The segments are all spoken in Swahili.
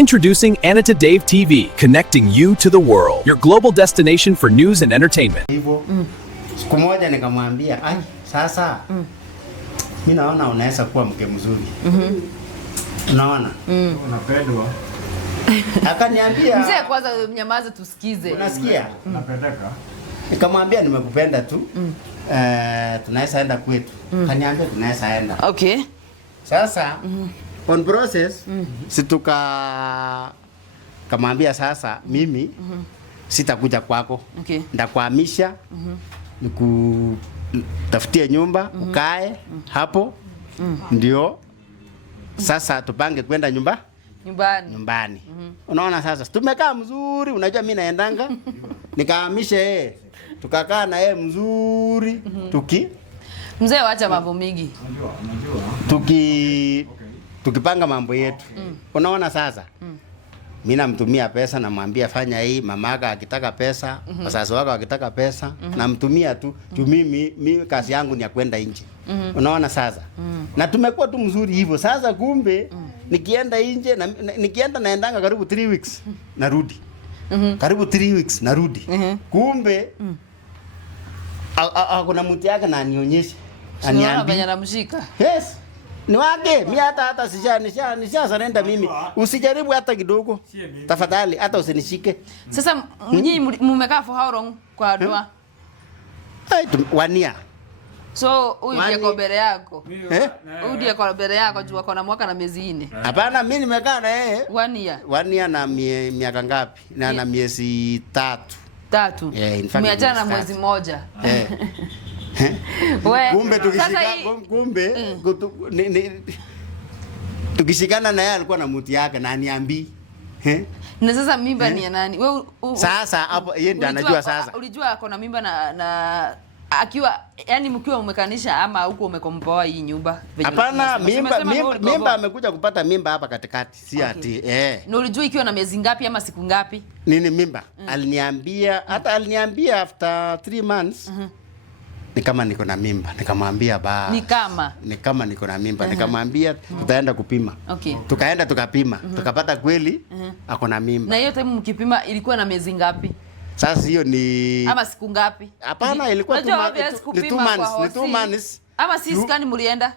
Introducing Anita Dave TV, connecting you to the world. Your global destination for news and entertainment. Hivyo siku moja nikamwambia, "Ai, sasa mimi naona unaweza kuwa mke mzuri." Unaona? Unapendwa. Akaniambia, mzee, kwanza mnyamaze tusikize. Unasikia? Unapendeka. Nikamwambia nimekupenda tu. Tunaweza enda kwetu. Kaniambia tunaweza enda. Okay. Sasa on process kamwambia sasa mimi sitakuja kwako. Okay. Ndakuhamisha. Nikutafutie nyumba ukae hapo. Ndio sasa tupange kwenda nyumbani. Unaona sasa tumekaa mzuri, unajua mimi naendanga nikahamisha yeye. Tukakaa na yeye mzuri mzee, wacha mambo mingi. Tukipanga mambo yetu. Unaona sasa? Mimi namtumia pesa, namwambia fanya hii, mamaka akitaka pesa, wazazi wako akitaka pesa, namtumia tu. Mimi kazi yangu ni ya kwenda nje. Unaona sasa? Na tumekuwa tu mzuri hivyo. Sasa kumbe nikienda nje nikienda naendanga karibu 3 weeks narudi. Karibu 3 weeks narudi. Kumbe kuna mtu yake na anionyesha. Aniambia anamshika. Yes. Ni wake, mimi hata nisha mimi. Usijaribu hata kidogo. Tafadhali hata usinishike. Sasa nyinyi mmekaa for how long kwa doa? 1 year. So huyu ndiye kwa mbele yako. Huyu ndiye kwa mbele yako juu ako na mwaka na miezi 4. Hapana, mimi nimekaa na yeye 1 year. 1 year na miaka ngapi? Na miezi 3. 3. Umeachana na mwezi mmoja. Kumbe tukishikana na yeye alikuwa na mtu yake na aniambii. Na sasa mimba ni ya nani? Wewe sasa hapo yeye ndiye anajua sasa. Ulijua ako na mimba na akiwa yani mkiwa umekanisha ama huko umekomboa hii nyumba? Hapana, mimba amekuja kupata mimba hapa katikati. Si ati Na ulijua ikiwa na miezi ngapi ama siku ngapi? Nini mimba? Aliniambia after 3 months. Ni kama niko na mimba. Nikamwambia ni kama niko na mimba. Nikamwambia tutaenda kupima. Okay. Tukaenda tukapima. Tukapata kweli ako na mimba. Na hiyo time mkipima ilikuwa na miezi ngapi? Sasa hiyo ni ama siku ngapi? Hapana, ilikuwa 2 months. Ama si scan mlienda?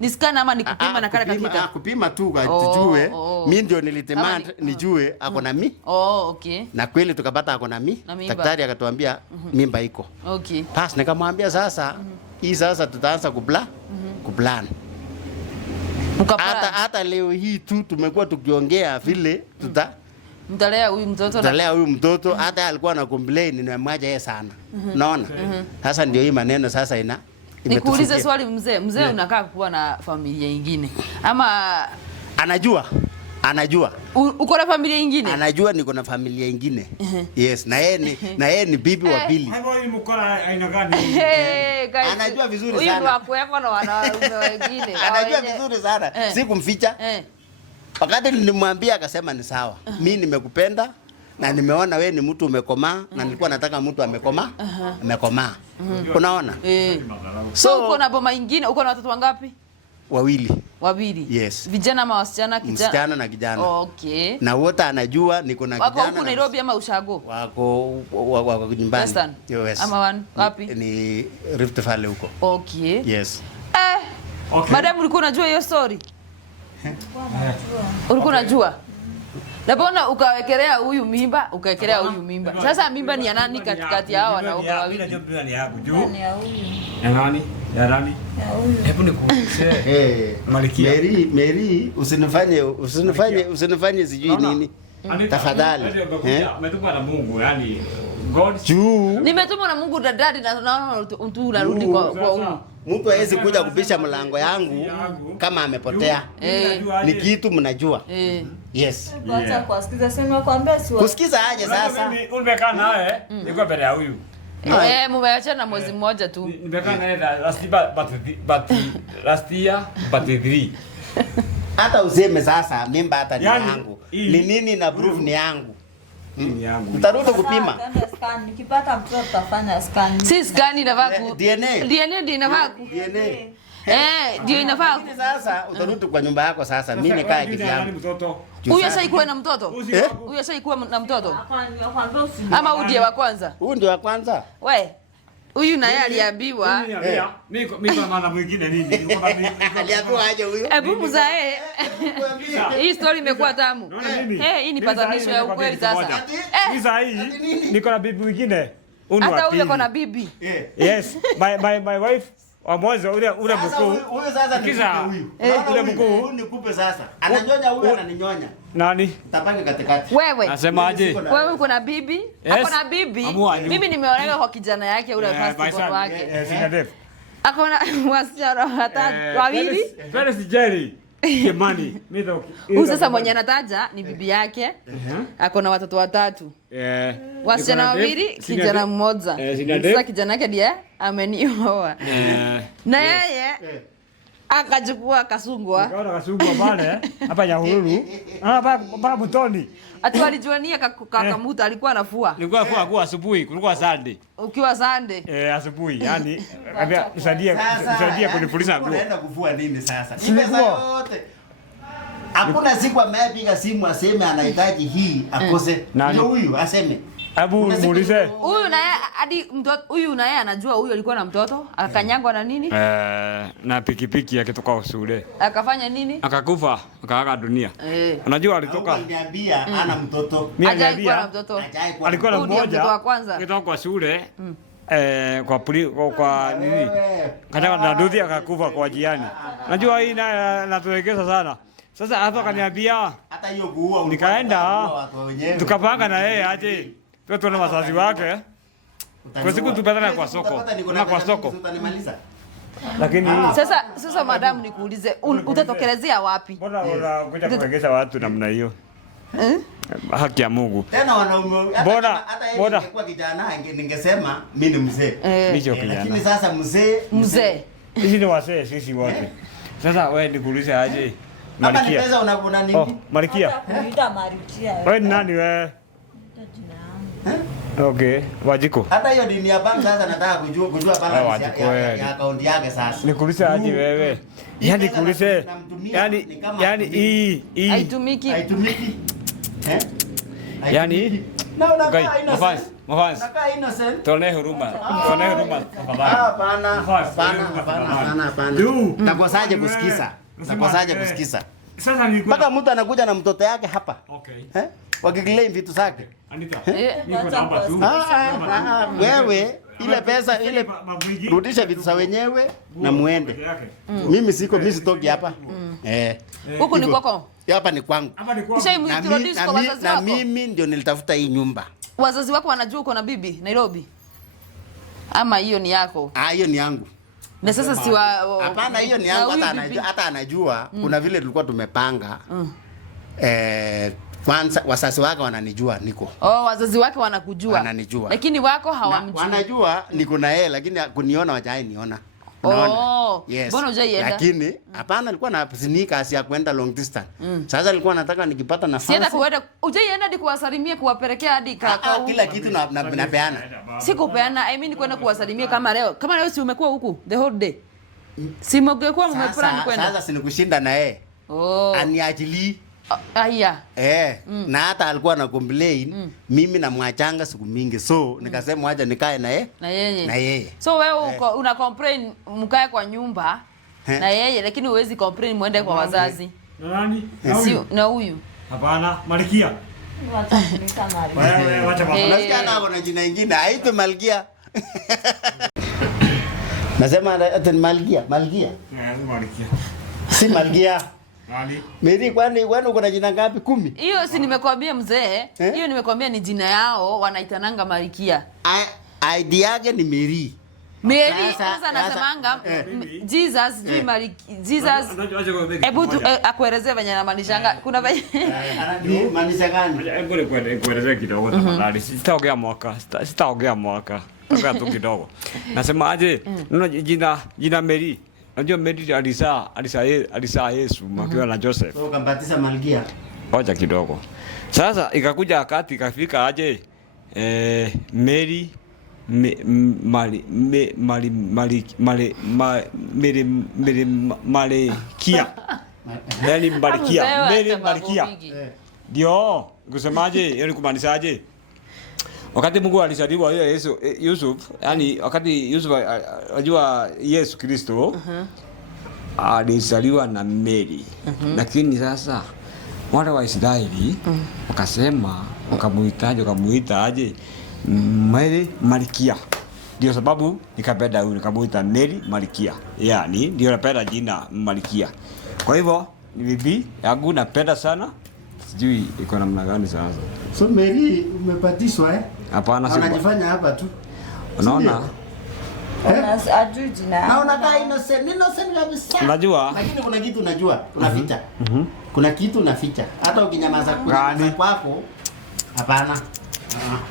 Ni scan ama ni kupima na kale kakita? Kupima tu tujue. Mimi ndio nilitemand nijue ako na okay. Na kweli tukapata ako na daktari akatuambia mimba iko. Okay. Pas nikamwambia sasa hii sasa tutaanza kuplan. Hata leo hii tu tumekuwa tukiongea vile mtalea huyu mtoto. Hata alikuwa ana complain nimemwacha yeye sana. Unaona? Sasa ndio hii maneno sasa nikuulize swali mzee. Unakaa kuwa na familia nyingine ama anajua uko na familia nyingine? Anajua niko na familia nyingine. Yes, na yeye ni bibi wa pili. Hapo mkora aina gani? Anajua vizuri sana. Huyu wako yako na wanaume wengine. Anajua vizuri sana. Sikumficha. Wakati nilimwambia akasema ni sawa. Mimi nimekupenda na nimeona wewe ni mtu umekomaa na nilikuwa nataka mtu amekomaa. Unaona? So uko na boma nyingine, uko na watoto wangapi? 2. Yes. Vijana ama wasichana? Msichana na kijana. Okay. Na wote anajua niko na kijana. Wako huko Nairobi ama Ushago? Wako nyumbani. Yes. Ama wapi? Ni Rift Valley huko. Okay. Yes. Okay. Madam, ulikuwa unajua hiyo story? Ulikuwa unajua? Na bona ukawekelea huyu mimba. Sasa mimba ni ya nani katikati ya hao wanaume wawili? Najua mimba ni yako juu. Ni ya huyu. Ya nani? Ya huyu. Hebu nikuulize. Malikia. Mary, usinifanye sijui nini. Tafadhali. Umetumwa na Mungu, yani God. Nimetumwa na Mungu dadadi na naona mtu unarudi kwa huyu. Mtu hawezi kuja kupisha mlango yangu kama amepotea. Ni kitu mnajua. Yes. Kwanza kusikiza sema kwambia si kusikiza aje sasa. Umekaa naye niko mbele ya huyu. Mumeachana na mwezi mmoja tu. Nimekaa naye last year but 3. Hata useme sasa mimba hata ni yangu. Ni nini na proof ni yangu? Mtarudi kupima. Nikipata mtoto tutafanya scan. Si scan inavaa DNA. DNA ndio inavaa. DNA. Ndio inafaa. Lakini sasa utarudi kwa nyumba yako sasa. Mimi nikae kivyangu. Huyo sasa ikuwa na mtoto? Huyo sasa ikuwa na mtoto? Ama huyu ndiye wa kwanza? Huyu ndio wa kwanza. We. Huyu naye aliambiwa. Mimi kwa maana mwingine nini? Aliambiwa aje huyo? Hebu mzae. Hii story imekuwa tamu. Hii ni patanisho ya ukweli sasa. Sasa hii niko na bibi mwingine. Hata huyo ako na bibi. Yes, my wife wa mwanzo ule mkuu. Huyo sasa ni huyu. Ule mkuu nikupe sasa. Ananyonya huyu ananinyonya. Nani? Tapanga katikati. Wewe. Nasemaje? Wewe uko na bibi? Ako na bibi? Mimi nimeoneka kwa kijana yake ule passport wake. Ako na wasichana watatu wawili. Very Jerry. Kimani. Huyu sasa mwenye anataja ni bibi yake. Ako na watoto watatu. Wasichana wawili, kijana mmoja. Sasa kijana yake ndiye amenioa. Na yeye akachukua kasungwa. Kaona kasungwa pale hapa Nyahururu. Hapa Butoni. Atualijuania kakamuta alikuwa anafua. Nilikuwa nafua kwa asubuhi, kulikuwa Sunday. Ukiwa Sunday? Asubuhi, yani msaidie kunifuliza nguo. Unaenda kufua nini sasa? Pesa yote. Hakuna siku amepiga simu aseme anahitaji hii akose. Ndio huyu aseme. Hebu muulize. Huyu naye hadi mtoto huyu naye anajua huyu alikuwa na mtoto, akanyangwa na nini? Na pikipiki akitoka shule. Akafanya nini? Akakufa, akaaga dunia. Unajua alitoka. Aliniambia ana mtoto. Alikuwa na mtoto. Alikuwa na mmoja. Wa kwanza. Akitoka kwa shule. Kwa nini? Kataka na duthi akakufa kwa jiani. Unajua hii natulegeza sana. Sasa hapa akaniambia hata hiyo kuua nikaenda tukapanga na yeye aje. Tuone wazazi wake. Kwa siku tupatana kwa soko. Na kwa soko. Lakini sasa madam nikuulize utatokelezea wapi? Mbona unakuja kulegeza watu namna hiyo? Haki ya Mungu. Tena wanaume hata yeye ingekuwa kijana ningesema mimi ni mzee. Lakini sasa mzee. Sisi ni wazee sisi wote. Sasa wewe nikuulize aje? Malkia. Pesa unavuna nini? Oh, Malkia. Kuita Malkia. Wewe ni nani wewe? Okay, Wajiko. Hata hiyo dini ya bank sasa nataka kujua balance ya account yake sasa. Nikuulize aje wewe? Yaani nikuulize. Yaani hii haitumiki. Yaani mafans. Nakaa innocent. Tuone huruma. Hapana. Nakosaje kusikiza? Sasa mpaka mtu anakuja na mtoto yake hapa. Okay. Wakiclaim vitu zake. Anita. Niko namba tu. Wewe ile pesa ile rudisha vitu za wenyewe na muende. Mimi sitoki hapa. Huko ni kwako. Hapa ni kwangu. Na mimi ndio nilitafuta hii nyumba. Wazazi wako wanajua uko na bibi Nairobi? Ama hiyo ni yako? Hiyo ni yangu. Na sasa hapana, hiyo ni yangu, hata anajua kuna vile tulikuwa tumepanga. Kwanza wazazi wake wananijua niko. Wazazi wake wanakujua. Wananijua. Lakini wako hawamjui. Wanajua niko na yeye lakini kuniona wajai niona. Yes. Mbona hujaienda? Lakini hapana, alikuwa na sneakers ya kwenda long distance. Sasa alikuwa nataka nikipata nafasi. Sienda kuenda, hujaienda hadi kuwasalimia kuwapelekea hadi kila kitu napeana. Sikupeana, I mean kwenda kuwasalimia kama leo. Kama leo si umekuwa huku the whole day. Si mngekuwa mmeplan kwenda. Sasa sinikushinda na yeye. Aniachili. Aya. Na hata alikuwa na complain mimi na mwachanga siku mingi, so nikasema acha nikae na yeye. So wewe una complain mkae kwa nyumba na yeye, lakini huwezi complain muende kwa wazazi. Na nani? Na huyu. Hapana, Malkia. Wewe wacha baba. Unasikia nako na jina lingine haitwi Malkia. Nasema ati Malkia. Malkia. Si Malkia. Nani? Mimi kwani uko na jina ngapi? 10? Hiyo si nimekwambia mzee. Hiyo nimekwambia ni jina yao wanaitananga Malkia. ID yake ni Mary. Mary sasa nasemanga Jesus jui Jesus. Hebu akuelezee venye anamaanishanga. Kuna venye maanisha gani? Ngoja kuelezea kidogo tafadhali. Sitaongea mwaka. Ongea tu kidogo. Nasema aje? Unaona jina Mary. Unajua Mary alizaa Yesu akiwa na Joseph. So ukambatiza Malkia. Ngoja kidogo. Sasa ikakuja wakati ikafika aje Mary Malikia. Yani Malikia. Mary Malikia. Ndio, kusemaje? Hiyo ni kumaanishaje? Wakati Mungu alizaliwa Yusuf, yani wakati Yusuf ajua Yesu Kristo, alizaliwa na Mary. Lakini sasa wale wa Israeli wakasema, wakamuita aje? Mary Malikia. Ndio sababu nikapenda huyu, nikamuita Mary Malikia. Yani ndio napenda jina Malikia. Kwa hivyo ni bibi yangu napenda sana. Sijui iko namna gani sasa. So Mary umepatishwa Hapana, si unajifanya hapa tu. Unaona? Ajui jina. Na unakaa innocent kabisa. Unajua? Lakini kuna kitu unajua, unaficha. Kuna kitu unaficha. Hata ukinyamaza kwako, hapana.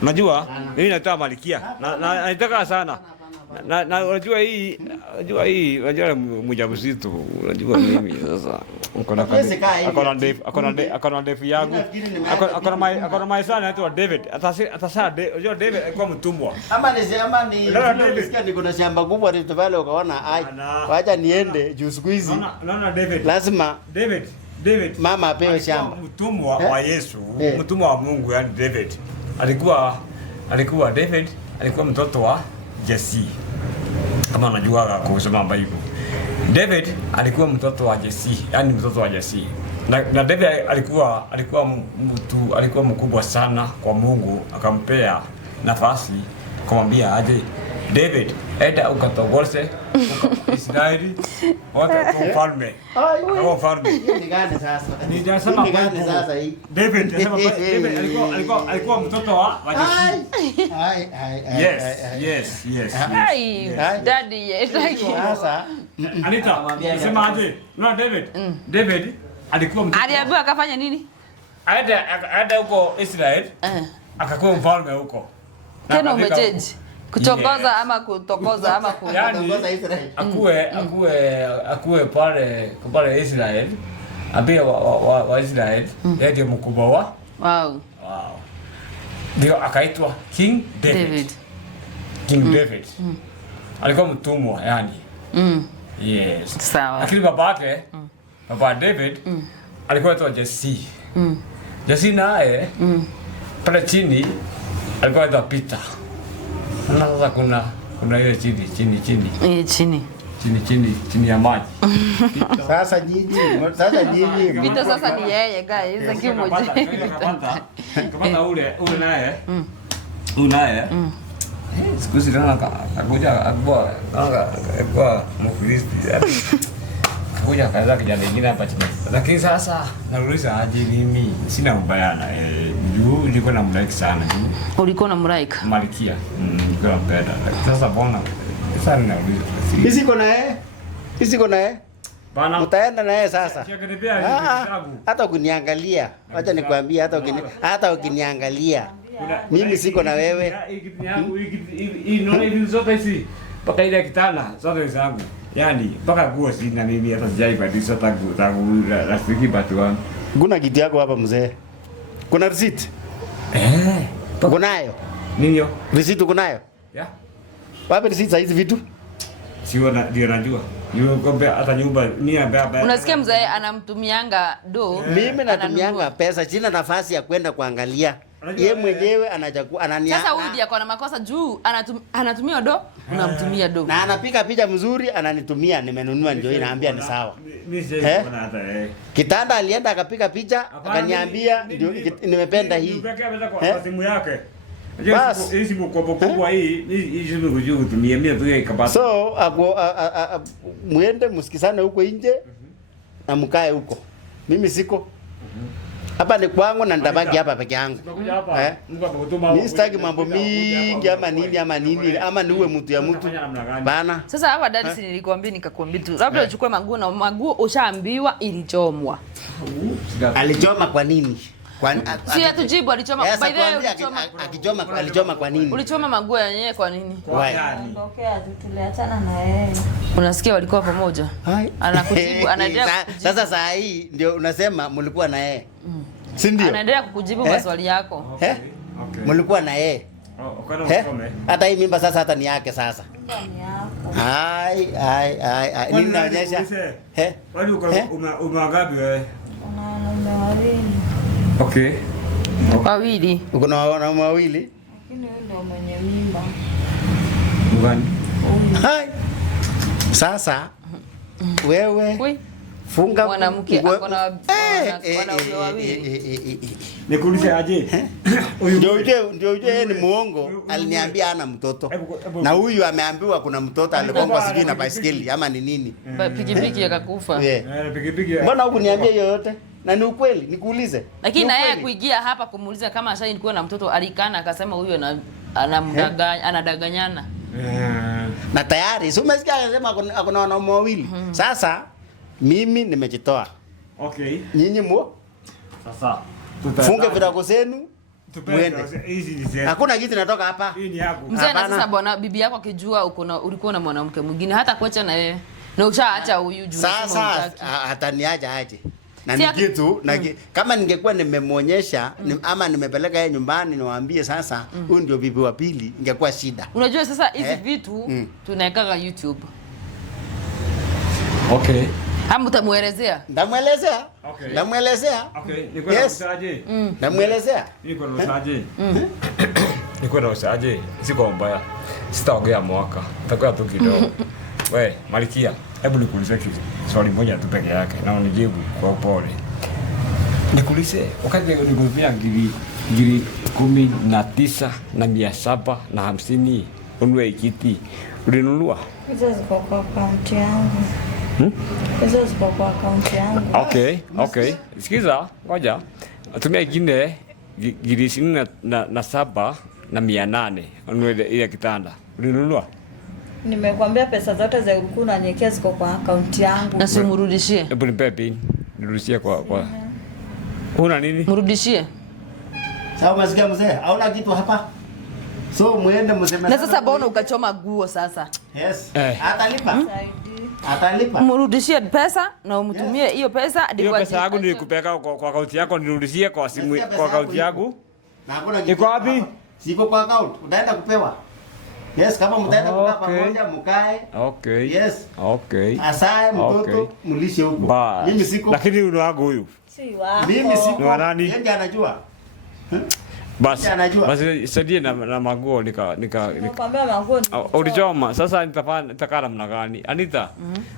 Unajua? Mimi nataka Malikia. Na nataka sana. Na unajua hii, unajua mjamzito, unajua mimi sasa. Akona ndefu yangu. Akona maisha anaitwa David. Atasa David alikuwa mtumwa. Ama ni nisikia niko na shamba kubwa Rift Valley ukaona wacha niende juu siku hizi. Naona David. Lazima David mama apewe shamba. Mtumwa wa Yesu, mtumwa wa Mungu, yani David. David alikuwa mtoto wa Jesse. Kama unajua kusoma Bible. David alikuwa mtoto wa Jesse, yani mtoto wa Jesse. Na David alikuwa mkubwa sana kwa Mungu, akampea nafasi kumwambia aje, David, enda ukatogose Israeli wote kwa ufalme. Kwa ufalme. Ni gani sasa? Ni jasema sasa hii. David alikuwa mtoto wa Jesse. Yes. Daddy, Sasa Anita, sema aje? Na David alikuwa mtoto. Aliambiwa akafanya nini? Aenda huko Israel. Akakuwa mfalme huko. Tena umecheji. Kuchongoza ama kutokoza ama kutongoza Israel. Akue pale Israel. Ambia wa Israel, yeye ndiye mkubwa wa. Wow. Ndio akaitwa King David. David. Alikuwa mtumwa yani. Yes. Sawa. Lakini baba David alikuwa anaitwa Jesse. Jesse naye pale chini alikuwa anaitwa Peter. Na sasa kuna ile chini ya maji. Sasa jiji. Peter sasa ni yeye guys, akimoja. Kama ule naye. Siku hizi tena akakuja akwa Mkristo. Akakuja kaza kijana mwingine hapa chini. Lakini sasa nauliza aje mimi sina ubaya na juu niko na mlaika sana. Ulikuwa na mlaika? Malikia. Niko nampenda. Sasa bona sasa nauliza. Hizi kona Bana utaenda na yeye sasa. Hata ukiniangalia, acha nikwambie hata ukiniangalia. Mimi siko na wewe. Inaona hivi zote hizi mpaka ile kitana zote zangu. Yaani mpaka nguo sina mimi hata sijaibadilisha tangu rafiki batu wangu. Kuna kitu yako hapa mzee. Kuna receipt? Uko nayo? Nini? Receipt uko nayo? Ya. Wapi receipt za hizi vitu? Siona ndio najua. Yuko hata nyumba ni baba. Unasikia mzee anamtumianga do. Mimi natumianga pesa, sina nafasi ya kwenda kuangalia. Yeye mwenyewe anachukua Sasa huyu ndiye kwa makosa juu anatumia do, unamtumia do. Na anapiga picha mzuri ananitumia, nimenunua ndio inaambia ni sawa. Mimi sijaona hata Kitanda alienda akapiga picha akaniambia ndio nimependa hii. Kwa simu yake. Hii simu kubwa hii simu kujua kutumia mimi tu ikapata. So muende msikisane huko nje na mkae huko. Mimi siko. Hapa ni kwangu na nitabaki hapa peke yangu. Mimi sitaki mambo mingi ama nini ama niwe mtu ya mtu. Bana. Sasa hapa dadi nilikwambia nikakwambia tu. Labda uchukue manguo na manguo ushaambiwa ilichomwa. Alichoma kwa nini? Si atujibu alichoma. By the way alichoma kwa nini? Ulichoma manguo yenyewe kwa nini? Ondokea tu tuliachana na yeye. Unasikia walikuwa pamoja? Anakujibu, anaendelea kukujibu. Sasa saa hii ndio unasema mlikuwa na yeye. Si ndio? Anaendelea kukujibu maswali yako. Mlikuwa na yeye. Hata hii mimba sasa hata ni yake sasa. Ni yako. Ai. Nini naonyesha? Wali umagapi wewe? Una wanaume wawili. Okay. Wawili. Uko na wanaume wawili? Lakini huyu ndio mwenye mimba. Ngani? Hai. Sasa wewe funga mwanamke akona wanaume wawili. Nikuulize aje? Ndio uje ni muongo. Aliniambia ana mtoto. Na huyu ameambiwa kuna mtoto aligongwa sijui na baiskeli ama ni nini? Pikipiki akakufa. Pikipiki. Mbona hukuniambia yoyote? Na ni ukweli, nikuulize. Lakini na yeye kuingia hapa kumuuliza kama ashaikuwa na mtoto alikana akasema huyo anadanganyana. Na tayari, si umesikia anasema akona wanaume wawili. Sasa mimi nimejitoa. Okay. Nyinyi sasa funge virago zenu. Muende. Hakuna kitu natoka hapa. Hii ni yako. Mzee, na sasa bwana bibi yako akijua ulikuwa na mwanamke mwingine hata kuacha na yeye. Na ushaacha huyu juu. Sasa ataniacha aje. Na ni kitu kama ningekuwa nimemuonyesha ama nimepeleka yeye nyumbani niwaambie sasa huyu ndio bibi wa pili ingekuwa shida. Unajua sasa hizi vitu tunaweka YouTube. Okay. Hamu utamuelezea? Ndamuelezea. Okay. Ndamuelezea. Okay. Niko na usaje? Ndamuelezea. Niko na usaje? Niko na usaje? Siko mbaya. Sitaongea mwaka. Nitakuwa tu kidogo. We, Malikia, hebu nikuulize kitu. Swali moja tu peke yake na unijibu kwa upole. Nikuulize, wakati nilikuambia ngiri 19,750 ununue kiti. Ulinunua? Hizo ziko kwa akaunti yangu. Hizo ziko kwa akaunti yangu. Okay. Sikiza, ngoja. Tumia ingine ngiri 27,800 ununue ile kitanda. Ulinunua? Nimekwambia pesa zote za ulikuwa unanyekea ziko kwa akaunti yangu. Na simrudishie. Hebu nipe pin. Nirudishie kwa. Una nini? Mrudishie. Sawa, umesikia mzee? Hauna kitu hapa. So muende mseme. Na sasa mbona ukachoma guo sasa? Yes. Atalipa. Mrudishie pesa na umtumie hiyo pesa. Hiyo pesa yangu nilikupeka kwa akaunti yako, nirudishie kwa simu kwa akaunti yangu. Na hakuna kitu. Iko wapi? Siko kwa account. Utaenda kupewa. Yes, kama mtaenda kukaa pamoja mkae. Okay. Yes. Okay. Asaye mtoto mlishe huko. Mimi siko. Lakini yule wangu huyu. Si wako. Mimi siko. Ni nani? Yeye anajua. Basi sadie na maguo Nikwambia maguo. Ulichoma. Sasa nitakaa namna gani? Anita.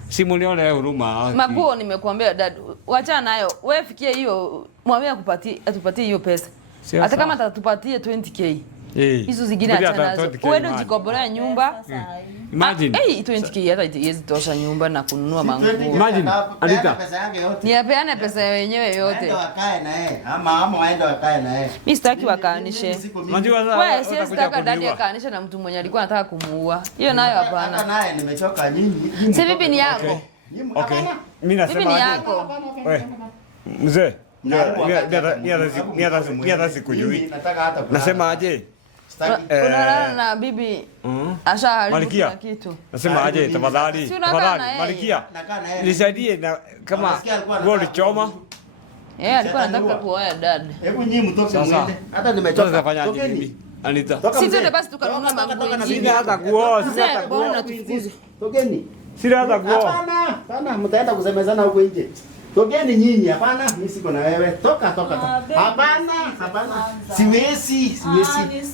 Simu nione huruma. Maguo nimekuambia dad. Wacha nayo. Wewe fikie hiyo mwambie atupatie hiyo pesa. Hata kama atatupatie 20k. Hizo zingine acha nazo. Uende ujikombolee nyumba. Imagine. 20k hata iwezi tosha nyumba na kununua manguo. Imagine. Anita. Pesa yake yote. Ni apeane pesa yenyewe yote. Waende wakae na yeye. Ama waende wakae na yeye. Mimi sitaki wakaanishe. Unajua sasa. Wewe siwezi taka dadi akaanishe na mtu mwenye alikuwa anataka kumuua. Hiyo nayo hapana. Hata naye nimechoka nyinyi. Si vipi ni yako? Okay. Mimi nasema vipi ni yako? Wewe. Mzee. Ni hata sikujui. Nasema aje? Unalala na bibi ashaharibu kila kitu. Nasema aje tafadhali. Malikia. Nisaidie na kama goli choma. Alikuwa anataka kuoa dad. Hebu nyinyi mtoke mwende. Hata nimechoka. Tutafanya aje bibi? Anita. Sisi ndio basi tukanunua manguo. Sina hata kuoa, sina hata kuoa. Tokeni. Sina hata kuoa. Hapana, mtaenda kusemezana huko nje. Tokeni nyinyi, hapana, mimi siko na wewe. Toka. Hapana. Siwezi.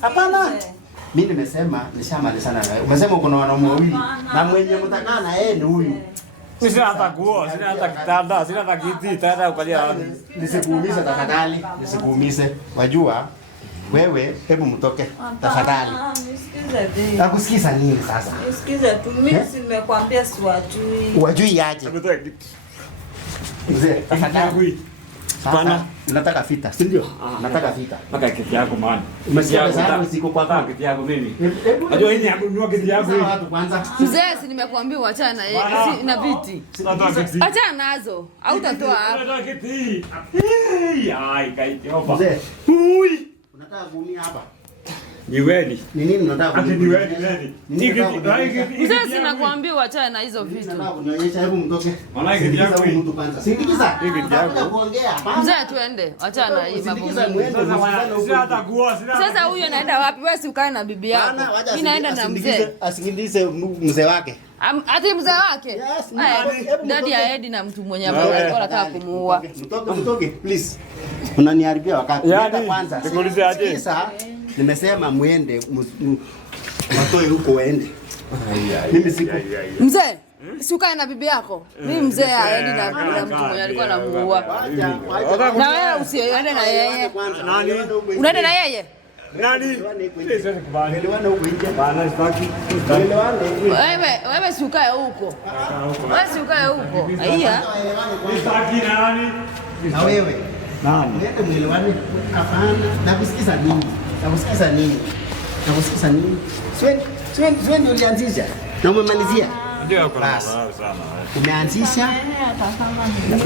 Hapana. Mimi nimesema nishamalizana na wewe. Umesema uko na wanaume wawili na mwenye mtakaa na yeye ni huyu. Sina hata kuoa, sina hata kitanda, sina hata kiti, tayari ukalia wapi? Nisikuumize tafadhali, nisikuumize. Wajua wewe, hebu mtoke tafadhali. Nisikize. Nakusikiza nini sasa? Nisikize tu, mimi simekwambia siwajui. Wajui aje? Mzee, tafadhali. Bana, nataka vita, si ndio? Nataka vita. Nataka kiti yako man. Umesikia sana siko kwa kaka. Kiti yako mimi. Unajua hii yangu nunua kiti yako hii. Watu kwanza. Mzee, si nimekuambia uachane na yeye na viti. Achana nazo. Au utatoa hapo. Unataka kiti. Ai, kaiti hapa. Mzee. Ui. Unataka kuumia hapa? Ni wewe. Ni nini unataka? Ati ni wewe nani? Mzee, sinakwambia uachane na hizo vitu. Nataka kunionyesha, hebu mtoke. Maana hiki yako hii. Mtu kwanza. Sindikiza. Nataka kuongea. Mzee, tuende. Achana na hii mambo. Sindikiza muende. Sasa hata kuoa sina. Sasa huyu anaenda wapi? Wewe si ukae na bibi yako. Mimi naenda na mzee. Asindikize mzee wake. Ati mzee wake? Yes, Dadi aedi na mtu mwenye alikuwa anataka kumuua. Mtoke please. Unaniharibia wakati. Yani, Kwanza. nikuulize aje? Sasa nimesema muende watoe huko waende. Mimi siku. Mzee, si ukae na bibi yako. Mimi mzee aedi na mtu mwenye alikuwa anamuua. Na wewe usiende na yeye. Nani? Unaenda na yeye? Nani? Siwezi kubali. Elewana huko nje. Bana sitaki. Wewe si ukae huko. Wewe si ukae huko. Haya. Sitaki nani? Na wewe. Nani? Mwende mwelewane. Hapana. Nakusikiza nini? Nakusikiza nini? Nakusikiza nini? Swen ulianzisha. Na umemalizia. Ndio kuna Basi. sana. Umeanzisha.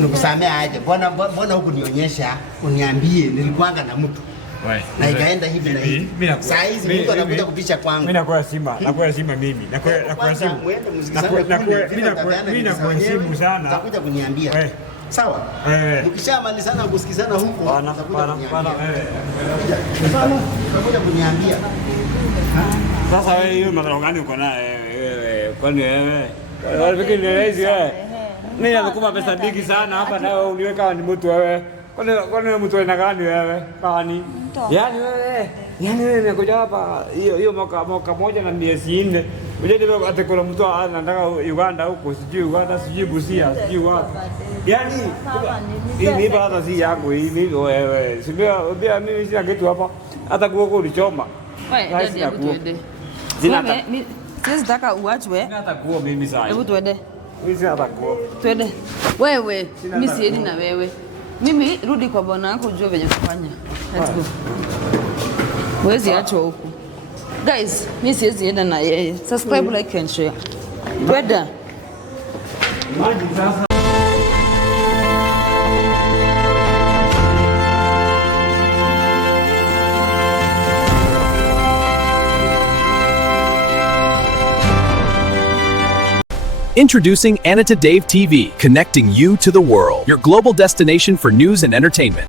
Nikusamea aje. Mbona huku nionyesha uniambie nilikuanga na mtu. Na ikaenda hivi na hivi. Saa hizi mtu anakuja kupisha kwangu. Mimi nakuwa Simba mimi. Nakuwa Simba. Mimi nakuwa Simba sana. Utakuja kuniambia. Sawa? Mkishamalizana kusikizana huko, utakuja kuniambia. Sasa wewe hiyo madhara gani uko naye wewe? Kwani wewe? Walifikiri ni rahisi wewe? Mimi nakupa pesa nyingi sana hapa na wewe uniweka ni mtu wewe. Kwani wewe mtu aina gani wewe? Kwani? Yaani wewe umekuja hapa hiyo mwaka moja na miezi 4. Unajua ndio atakula mtu anataka Uganda huko, sijui Busia, sijui wapi. Yaani hii bado si yangu hii wewe. Sibia mimi sina kitu hapa. Hata kuoko ulichoma. Wewe dadi, hebu tuende. Siwezi taka uachwe. Hata kuo mimi sasa. Hebu tuende. Mimi sina hata kuo. Twende. Wewe, mimi siendi na wewe. Mimi rudi kwa bwana wako ujue venye kufanya. Let's go. Wezi achwa huku. Guys, mimi siwezi enda na yeye. Subscribe, like and share. Twende. Introducing Anita Dave TV, connecting you to the world. Your global destination for news and entertainment.